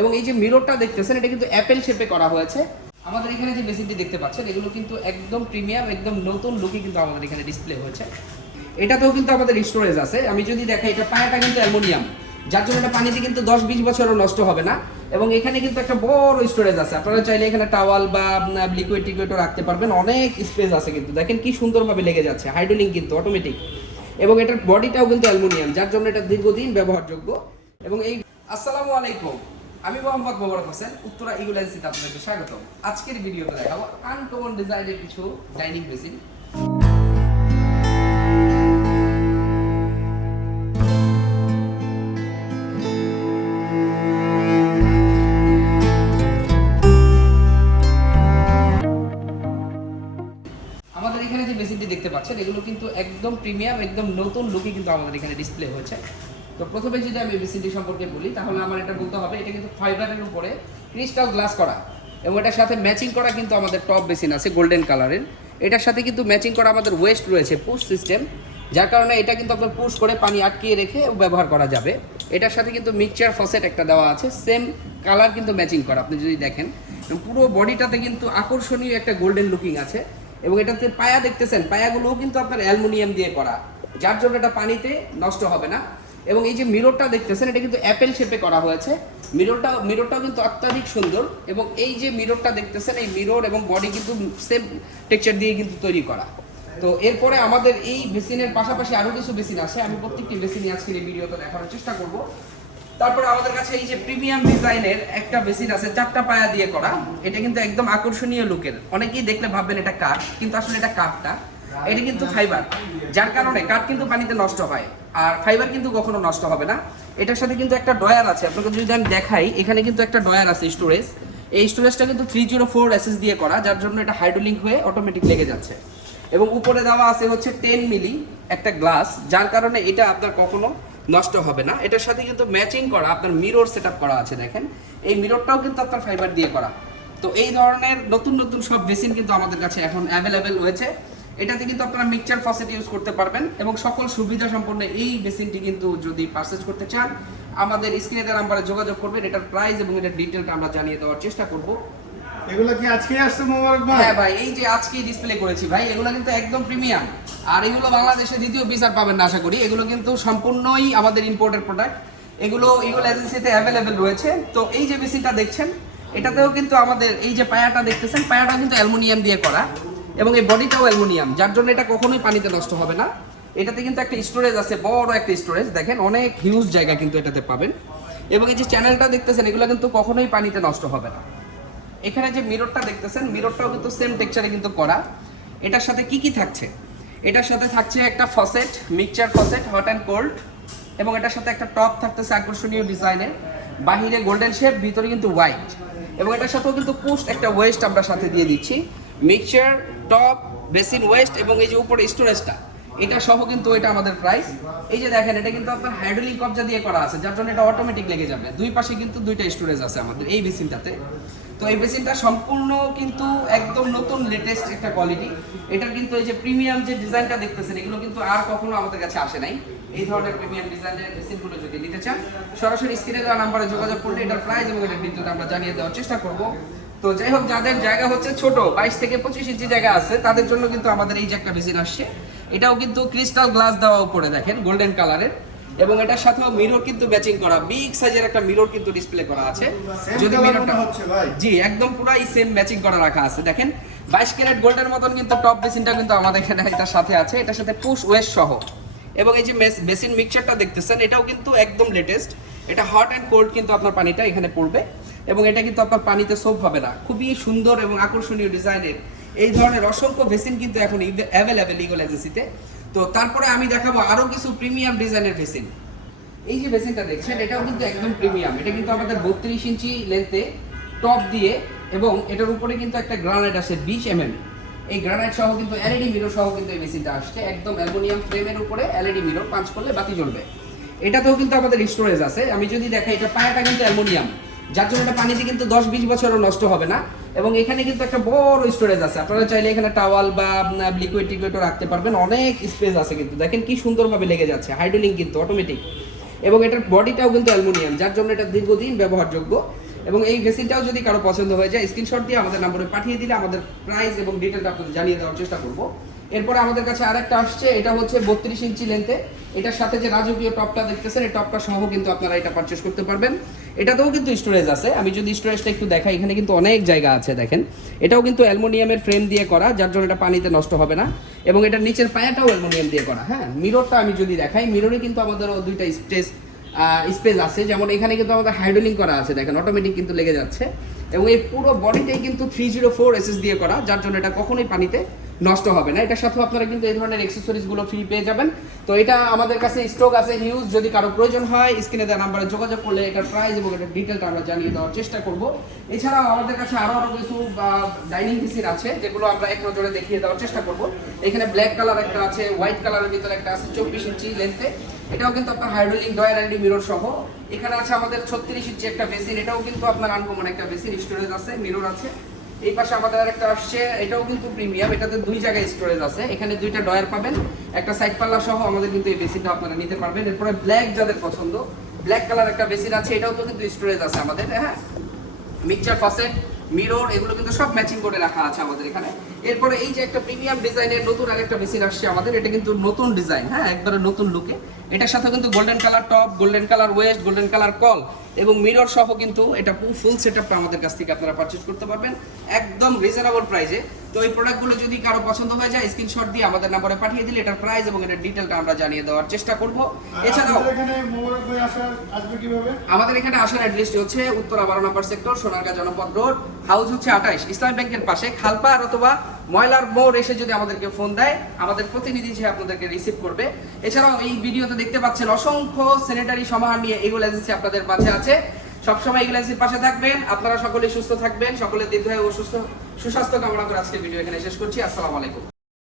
এবং এই যে মিররটা দেখতেছেন, এটা কিন্তু অ্যাপেল শেপে করা হয়েছে। আমাদের এখানে যে মেশিনটি দেখতে পাচ্ছেন, এগুলো কিন্তু একদম প্রিমিয়াম একদম নতুন লুকে কিন্তু আমাদের এখানে ডিসপ্লে হয়েছে। এটাতেও কিন্তু আমাদের স্টোরেজ আছে। আমি যদি দেখাই, এটা পায়াটা কিন্তু অ্যালুমিনিয়াম। যার জন্য এটা পানিতে কিন্তু দশ বিশ বছরও নষ্ট হবে না। এবং এখানে কিন্তু একটা বড় স্টোরেজ আছে। আপনারা চাইলে এখানে টাওয়াল বা লিকুইড টিকুইডও রাখতে পারবেন। অনেক স্পেস আছে কিন্তু। দেখেন কি সুন্দরভাবে লেগে যাচ্ছে। হাইড্রোলিং কিন্তু অটোমেটিক এবং এটার বডিটাও কিন্তু অ্যালুমিনিয়াম, যার জন্য এটা দীর্ঘদিন ব্যবহারযোগ্য। এবং এই আসসালামু আলাইকুম। আমি মোহাম্মদ মোবারক হোসেন, উত্তরা ইগুলেন্সিতে আপনাদেরকে স্বাগতম। আজকের ভিডিওতে দেখাবো আনকমন ডিজাইনের কিছু ডাইনিং মেশিন আমাদের এখানে যে মেশিনটি দেখতে পাচ্ছেন, এগুলো কিন্তু একদম প্রিমিয়াম একদম নতুন লুকে কিন্তু আমাদের এখানে ডিসপ্লে হয়েছে। তো প্রথমে যদি আমি মেশিনটি সম্পর্কে বলি, তাহলে আমার এটা বলতে হবে, এটা কিন্তু ফাইবারের উপরে ক্রিস্টাল গ্লাস করা। এবং এটার সাথে ম্যাচিং করা কিন্তু আমাদের টপ বেসিন আছে গোল্ডেন কালারের এটার সাথে কিন্তু ম্যাচিং করা আমাদের ওয়েস্ট রয়েছে পুশ সিস্টেম যার কারণে এটা কিন্তু আপনার পুশ করে পানি আটকিয়ে রেখে ব্যবহার করা যাবে। এটার সাথে কিন্তু মিক্সচার ফসেট একটা দেওয়া আছে সেম কালার কিন্তু ম্যাচিং করা, আপনি যদি দেখেন। পুরো বডিটাতে কিন্তু আকর্ষণীয় একটা গোল্ডেন লুকিং আছে। এবং এটাতে পায়া দেখতেছেন, পায়াগুলোও কিন্তু আপনার অ্যালুমিনিয়াম দিয়ে করা। যার জন্য এটা পানিতে নষ্ট হবে না। এবং এই যে মিররটা দেখতেছেন, এটা কিন্তু অ্যাপেল শেপে করা হয়েছে। মিররটা মিররটাও কিন্তু অত্যাধিক সুন্দর এবং এই যে মিররটা দেখতেছেন, এই মিরর এবং বডি কিন্তু সেম টেক্সচার দিয়ে কিন্তু তৈরি করা। তো এরপরে আমাদের এই বেসিনের পাশাপাশি আরও কিছু বেসিন আছে। আমি প্রত্যেকটি বেসিনই আজকের এই ভিডিওতে দেখানোর চেষ্টা করব। তারপরে আমাদের কাছে এই যে প্রিমিয়াম ডিজাইনের একটা বেসিন আছে, চারটা পায়া দিয়ে করা। এটা কিন্তু একদম আকর্ষণীয় লুকের অনেকেই দেখলে ভাববেন এটা কাঠ, কিন্তু আসলে এটা কাঠটা। এটা কিন্তু ফাইবার, যার কারণে কাঠ কিন্তু পানিতে নষ্ট হয়, আর ফাইবার কিন্তু কখনো নষ্ট হবে না। এটার সাথে কিন্তু একটা ডয়ার আছে, আপনাকে যদি আমি দেখাই, এখানে কিন্তু একটা ডয়ার আছে স্টোরেজ। এই স্টোরেজটা কিন্তু থ্রি জিরো ফোর এসএস দিয়ে করা, যার জন্য এটা হাইড্রোলিঙ্ক হয়ে অটোমেটিক লেগে যাচ্ছে। এবং উপরে দেওয়া আছে হচ্ছে টেন মিলি একটা গ্লাস যার কারণে এটা আপনার কখনো নষ্ট হবে না। এটার সাথে কিন্তু ম্যাচিং করা, আপনার মিরর সেট করা আছে, দেখেন। এই মিররটাও কিন্তু আপনার ফাইবার দিয়ে করা। তো এই ধরনের নতুন নতুন সব বেসিন কিন্তু আমাদের কাছে এখন অ্যাভেলেবেল হয়েছে এটাতে কিন্তু আপনারা মিক্সচার ফসেট ইউজ করতে পারবেন এবং সকল সুবিধা সম্পন্ন এই বেসিনটি কিন্তু যদি পারচেজ করতে চান আমাদের স্ক্রিনে দেওয়া নাম্বারে যোগাযোগ করবেন এটার প্রাইস এবং এটার ডিটেলটা আমরা জানিয়ে দেওয়ার চেষ্টা করব। এগুলো কি আজকে আসছে মোবারক ভাই হ্যাঁ ভাই এই যে আজকে ডিসপ্লে করেছি ভাই এগুলো কিন্তু একদম প্রিমিয়াম আর এগুলো বাংলাদেশে দ্বিতীয় বিচার পাবেন না আশা করি। এগুলো কিন্তু সম্পূর্ণই আমাদের ইম্পোর্টেড প্রোডাক্ট এগুলো এগুলো এজেন্সিতে অ্যাভেলেবেল রয়েছে। তো এই যে মেশিনটা দেখছেন এটাতেও কিন্তু আমাদের এই যে পায়াটা দেখতেছেন পায়াটা কিন্তু অ্যালুমিনিয়াম দিয়ে করা। এবং এই বডিটাও অ্যালুমিনিয়াম, যার জন্য এটা কখনোই পানিতে নষ্ট হবে না। এটাতে কিন্তু একটা স্টোরেজ আছে, বড় একটা স্টোরেজ দেখেন, অনেক হিউজ জায়গা কিন্তু এটাতে পাবেন। এবং এই যে চ্যানেলটা দেখতেছেন, এগুলো কিন্তু কখনোই পানিতে নষ্ট হবে না। এখানে যে মিররটা দেখতেছেন মিররটাও কিন্তু সেম টেক্সচারে কিন্তু করা। এটার সাথে কি কি থাকছে? এটার সাথে থাকছে একটা faucet mixture faucet hot and cold এবং এটার সাথে একটা টপ থাকতেছে আকর্ষণীয় ডিজাইনের বাহিরে গোল্ডেন শেপ ভিতরে কিন্তু হোয়াইট এবং এটার সাথেও কিন্তু পোস্ট একটা ওয়েস্ট আমরা সাথে দিয়ে দিচ্ছি। মিক্সচার টপ, বেসিন ওয়েস্ট এবং এই যে উপরে স্টোরেজটা, এটা সহ কিন্তু এটা আমাদের প্রাইস এই যে দেখেন, এটা কিন্তু আপনার হাইড্রোলিক কবজা দিয়ে করা আছে, যার জন্য এটা অটোমেটিক লেগে যাবে। দুই পাশে কিন্তু দুইটা স্টোরেজ আছে আমাদের এই বেসিনটাতে। তো এই বেসিনটা সম্পূর্ণ কিন্তু একদম নতুন লেটেস্ট একটা কোয়ালিটি এটার কিন্তু এই যে প্রিমিয়াম যে ডিজাইনটা দেখতেছেন, এগুলো কিন্তু আর কখনো আমাদের কাছে আসে নাই। এই ধরনের প্রিমিয়াম ডিজাইনের বেসিনগুলো যদি নিতে চান, সরাসরি স্ক্রিনে দেওয়া নাম্বারে যোগাযোগ করলে এটার প্রাইস এবং এটার ডিটেলটা আমরা জানিয়ে দেওয়ার চেষ্টা করব। তো যাই হোক যাদের জায়গা হচ্ছে ছোট বাইশ থেকে পঁচিশ ইঞ্চি জায়গা আছে তাদের জন্য কিন্তু আমাদের এই যে একটা বেসিন আসছে। এটাও কিন্তু ক্রিস্টাল গ্লাস দেওয়া উপরে দেখেন গোল্ডেন কালারের এবং এটার সাথেও মিরর কিন্তু ম্যাচিং করা বিগ সাইজের একটা মিরর কিন্তু ডিসপ্লে করা আছে। যদি মিররটা হচ্ছে ভাই। জি একদম পুরাই সেম ম্যাচিং করা রাখা আছে দেখেন। বাইশ ক্যারেট গোল্ডের মতন কিন্তু টপ বেসিনটা কিন্তু আমাদের এখানে এটার সাথে আছে এটার সাথে পুশ ওয়েস্ট সহ। এবং এই যে বেসিন মিক্সচারটা দেখতেছেন এটাও কিন্তু একদম লেটেস্ট এটা হট অ্যান্ড কোল্ড কিন্তু আপনার পানিটা এখানে পড়বে। এবং এটা কিন্তু আপনার পানিতে সোপ হবে না। খুবই সুন্দর এবং আকর্ষণীয় ডিজাইনের। এই ধরনের অসংখ্য ভেসিন কিন্তু এখন অ্যাভেলেবেল ইগল এজেন্সিতে তো। তারপরে আমি দেখাবো আরও কিছু প্রিমিয়াম ডিজাইনের ভেসিন। এই যে বেসিনটা দেখছেন, এটাও কিন্তু একদম প্রিমিয়াম এটা কিন্তু আমাদের বত্রিশ ইঞ্চি লেন্থে টপ দিয়ে এবং এটার উপরে কিন্তু একটা গ্রানাইট আছে বিশ এম এই গ্রানাইট সহ কিন্তু এলইডি মিরর সহ কিন্তু এই মেশিনটা আসছে। একদম অ্যালুমিনিয়াম ফ্রেমের উপরে এলইডি মিরর পাঁচ করলে বাতি জ্বলবে। এটাতেও কিন্তু আমাদের স্টোরেজ আছে। আমি যদি দেখাই, এটা পায়াটা কিন্তু অ্যালুমিনিয়াম যার জন্য এটা পানিতে কিন্তু দশ বিশ বছরও নষ্ট হবে না। এবং এখানে কিন্তু একটা বড় স্টোরেজ আছে। আপনারা চাইলে এখানে টাওয়াল বা লিকুইড টিকুইডও রাখতে পারবেন। অনেক স্পেস আছে কিন্তু। দেখেন কি সুন্দরভাবে লেগে যাচ্ছে। হাইড্রোলিং কিন্তু অটোমেটিক এবং এটার বডিটাও কিন্তু অ্যালুমিনিয়াম যার জন্য এটা দীর্ঘদিন ব্যবহারযোগ্য। এবং এই ভেসিনটাও যদি কারও পছন্দ হয়ে যায় স্ক্রিনশট দিয়ে আমাদের নম্বরে পাঠিয়ে দিলে আমাদের প্রাইস এবং ডিটেলটা আপনাদের জানিয়ে দেওয়ার চেষ্টা করব। এরপরে আমাদের কাছে আরেকটা আসছে, এটা হচ্ছে বত্রিশ ইঞ্চি লেন্থে এটার সাথে যে রাজকীয় টপটা দেখতেছেন, এই টপটা সহ কিন্তু আপনারা এটা পারচেস করতে পারবেন। এটাতেও কিন্তু স্টোরেজ আছে। আমি যদি স্টোরেজটা একটু দেখাই, এখানে কিন্তু অনেক জায়গা আছে, দেখেন। এটাও কিন্তু অ্যালুমিনিয়ামের ফ্রেম দিয়ে করা, যার জন্য এটা পানিতে নষ্ট হবে না। এবং এটার নিচের পায়াটাও অ্যালুমিনিয়াম দিয়ে করা হ্যাঁ? মিররটা আমি যদি দেখাই মিররে কিন্তু আমাদের দুইটা স্পেস স্পেস আছে। যেমন এখানে কিন্তু আমাদের হাইড্রোলিং করা আছে, দেখেন অটোমেটিক কিন্তু লেগে যাচ্ছে। এবং এই পুরো বডিটাই কিন্তু থ্রি জিরো ফোর এসএস দিয়ে করা, যার জন্য এটা কখনোই পানিতে নষ্ট হবে না। এটার সাথেও আপনারা কিন্তু এই ধরনের অ্যাক্সেসরিজগুলো ফ্রি পেয়ে যাবেন। তো এটা আমাদের কাছে স্টক আছে হিউজ যদি কারও প্রয়োজন হয় স্ক্রিনে দেওয়া নাম্বারে যোগাযোগ করলে এটার প্রাইস এবং এটার ডিটেলটা আমরা জানিয়ে দেওয়ার চেষ্টা করব। এছাড়াও আমাদের কাছে আরও আরও কিছু ডাইনিং পিসির আছে, যেগুলো আমরা এক নজরে দেখিয়ে দেওয়ার চেষ্টা করব। এখানে ব্ল্যাক কালার একটা আছে হোয়াইট কালারের ভিতরে একটা আছে, চব্বিশ ইঞ্চি লেন্থে এটাও কিন্তু আপনার হাইড্রোলিক ডয়ার অ্যান্ড মিরর সহ। এখানে আছে আমাদের ছত্রিশ ইঞ্চি একটা বেসিন এটাও কিন্তু আপনার আনকমন একটা বেসিন স্টোরেজ আছে মিরর আছে। এই পাশে আমাদের আরেকটা আসছে, এটাও কিন্তু প্রিমিয়াম এটাতে দুই জায়গায় স্টোরেজ আছে। এখানে দুইটা ডয়ার পাবেন, একটা সাইড পাল্লা সহ আমাদের কিন্তু এই বেসিনটা আপনারা নিতে পারবেন। এরপরে ব্ল্যাক যাদের পছন্দ ব্ল্যাক কালার একটা বেসিন আছে, এটাও তো কিন্তু স্টোরেজ আছে আমাদের হ্যাঁ? মিক্সচার ফাসেট মিরর এগুলো কিন্তু সব ম্যাচিং করে রাখা আছে আমাদের এখানে। এরপরে এই যে একটা প্রিমিয়াম ডিজাইনের নতুন আরেকটা মেশিন আসছে আমাদের এটা কিন্তু নতুন ডিজাইন হ্যাঁ একবারে নতুন লুকে এটার সাথে কিন্তু golden colour top golden colour waist golden colour call এবং মিরর সহ কিন্তু এটা ফুল সেটআপটা আমাদের কাছ থেকে আপনারা পারচেজ করতে পারবেন একদম রিজনেবল প্রাইসে তো এই প্রোডাক্টগুলো যদি কারও পছন্দ হয়ে যায় স্ক্রিনশট দিয়ে আমাদের নাম্বারে পাঠিয়ে দিলে এটার প্রাইস এবং এটার ডিটেলটা আমরা জানিয়ে দেওয়ার চেষ্টা করব। আর এছাড়াও আমাদের এখানে আসার অ্যাড্রেসটি হচ্ছে উত্তরা বারো নম্বর সেক্টর সোনারগাঁ জনপদ রোড হাউস হচ্ছে আঠাইশ ইসলাম ব্যাংকের পাশে খালপার অথবা ময়লার মোড় এসে যদি আমাদেরকে ফোন দেয়, আমাদের প্রতিনিধি সে আপনাদেরকে রিসিভ করবে। এছাড়াও এই ভিডিওতে দেখতে পাচ্ছেন অসংখ্য স্যানিটারি সমাহার নিয়ে এগুলো এজেন্সি আপনাদের মাঝে আছে। সবসময় এগুলো এজেন্সির পাশে থাকবেন, আপনারা সকলে সুস্থ থাকবেন, সকলে দীর্ঘায়ু ও সুস্থ সুস্বাস্থ্য কামনা করে আজকে ভিডিও এখানে শেষ করছি। আসসালামু আলাইকুম।